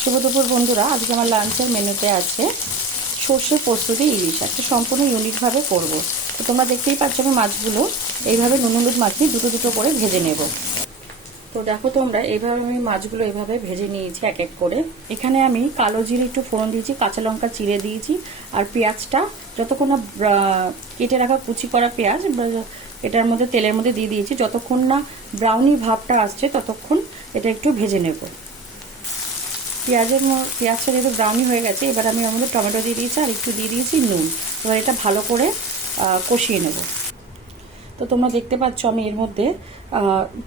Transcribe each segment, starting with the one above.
শুভ দুপুর বন্ধুরা। আজকে আমার লাঞ্চের মেনুতে আছে সর্ষে দিয়ে ইলিশ। একটা সম্পূর্ণ ইউনিকভাবে করব। তো তোমরা দেখতেই পাচ্ছ আমি মাছগুলো এইভাবে নুন, হলুদ মাখিয়ে দুটো দুটো করে ভেজে নেব। তো দেখো তোমরা, এইভাবে আমি মাছগুলো এভাবে ভেজে নিয়েছি এক এক করে। এখানে আমি কালো জিরে একটু ফোড়ন দিয়েছি, কাঁচা লঙ্কা চিড়ে দিয়েছি, আর পেঁয়াজটা যতক্ষণ না কেটে রাখা কুচি করা পেঁয়াজ এটার মধ্যে, তেলের মধ্যে দিয়ে দিয়েছি, যতক্ষণ না ব্রাউনি ভাবটা আসছে, ততক্ষণ এটা একটু ভেজে নেব। পেঁয়াজের পেঁয়াজটা যেহেতু ব্রাউনি হয়ে গেছে, এবার আমি ওর মধ্যে টমেটো দিয়ে দিয়েছি আর একটু দিয়ে দিয়েছি নুন। এবার এটা ভালো করে কষিয়ে নেব। তো তোমরা দেখতে পাচ্ছ আমি এর মধ্যে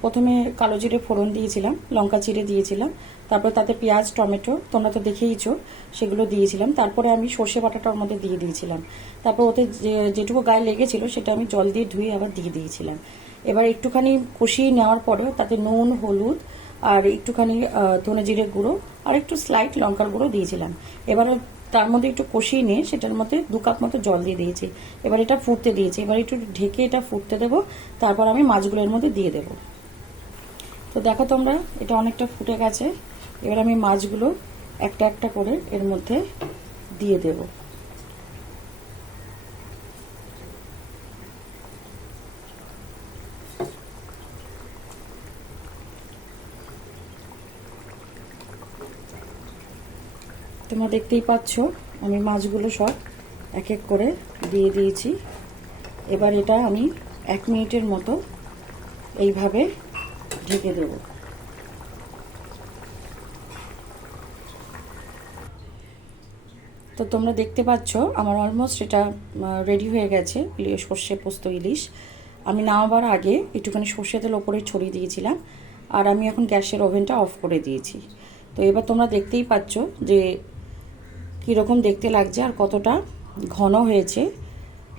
প্রথমে কালো জিরে ফোড়ন দিয়েছিলাম, লঙ্কা চিড়ে দিয়েছিলাম, তারপর তাতে পেঁয়াজ, টমেটো, তোমরা তো দেখেইছো, সেগুলো দিয়েছিলাম। তারপরে আমি সর্ষে বাটাটা ওর মধ্যে দিয়ে দিয়েছিলাম। তারপর ওতে যেটুকু গায়ে লেগেছিল সেটা আমি জল দিয়ে ধুয়ে আবার দিয়ে দিয়েছিলাম। এবার একটুখানি কষিয়ে নেওয়ার পরে তাতে নুন, হলুদ আর একটুখানি ধনে জিরে গুঁড়ো আর একটু স্লাইট লঙ্কার গুঁড়ো দিয়েছিলাম। এবার তার মধ্যে একটু কষিয়ে নিয়ে সেটার মধ্যে দু কাপ মতো জল দিয়ে দিয়েছি। এবার এটা ফুটতে দিয়েছি। এবার একটু ঢেকে এটা ফুটতে দেবো। তারপর আমি মাছগুলো এর মধ্যে দিয়ে দেবো। তো দেখো তোমরা, এটা অনেকটা ফুটে গেছে। এবার আমি মাছগুলো একটা একটা করে এর মধ্যে দিয়ে দেব। তোমরা দেখতেই পাচ্ছ, আমি মাছগুলো সব এক এক করে দিয়ে দিয়েছি। এবার এটা আমি এক মিনিটের মতো এইভাবে ঢেকে দেব। তো তোমরা দেখতে পাচ্ছ, আমার অলমোস্ট এটা রেডি হয়ে গেছে সর্ষে পোস্ত ইলিশ। আমি নামাবার আগে একটুখানি সর্ষে তেল ওপরে ছড়িয়ে দিয়েছিলাম, আর আমি এখন গ্যাসের ওভেনটা অফ করে দিয়েছি। তো এবার তোমরা দেখতেই পাচ্ছ যে কীরকম দেখতে লাগছে আর কতটা ঘন হয়েছে,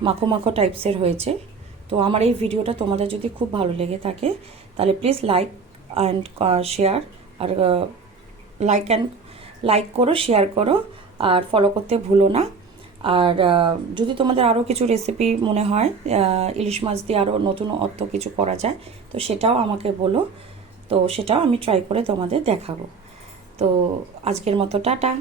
মাখো মাখো টাইপসের হয়েছে। তো আমার এই ভিডিওটা তোমাদের যদি খুব ভালো লেগে থাকে, তাহলে প্লিজ লাইক অ্যান্ড শেয়ার আর লাইক অ্যান্ড লাইক করো শেয়ার করো আর ফলো করতে ভুলো না। আর যদি তোমাদের আরও কিছু রেসিপি মনে হয় ইলিশ মাছ দিয়ে আরও নতুন অর্থ কিছু করা যায়, তো সেটাও আমাকে বলো। তো সেটাও আমি ট্রাই করে তোমাদের দেখাবো। তো আজকের মতো টাটা।